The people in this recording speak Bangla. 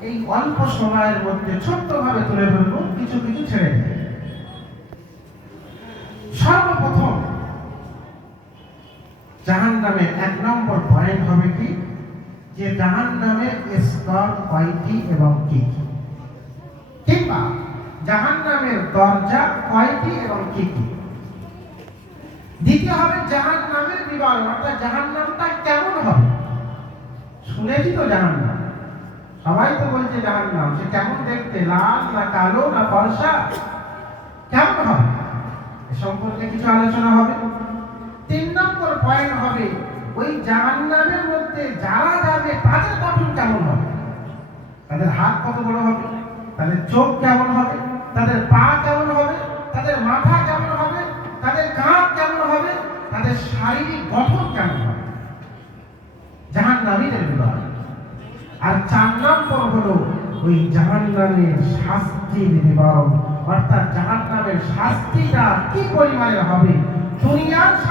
এই অল্প সময়ের মধ্যে ছোট্টভাবে তুলে ধরবো কিছু কিছু ছেড়ে দেবে সর্বপ্রথম জাহান নামে এক নম্বর পয়েন্ট হবে কি? যে জাহান নামের স্তর কয়টি এবং কি কি? কিংবা জাহান নামের দরজা কয়টি এবং কি কি? দ্বিতীয় হবে জাহান নামের বিবরণ, অর্থাৎ জাহান নামটা হবে শুনেছি তো জাহান নাম সবাই তো বলছে জাহান নাম সে কেমন দেখতে? লাল না কালো না ফর্সা? কেমন হবে? এ সম্পর্কে কিছু আলোচনা হবে। তিন নম্বর পয়েন্ট হবে, ওই জাহান নামের মধ্যে যারা যাবে, তাদের গঠন কেমন হবে? তাদের হাত কত বড় হবে? তাদের চোখ কেমন হবে? তাদের পা কেমন হবে? তাদের মাথা কেমন হবে? তাদের কাঁধ কেমন হবে? তাদের শারীরিক গঠন কেমন হবে জাহান নামীদের বিবরণ আর চার নম্বর হলো ওই জাহান নামের শাস্তির বিবরণ অর্থাৎ জাহান নামের শাস্তিটা কি পরিমাণের হবে? দুনিয়ার শাস্তি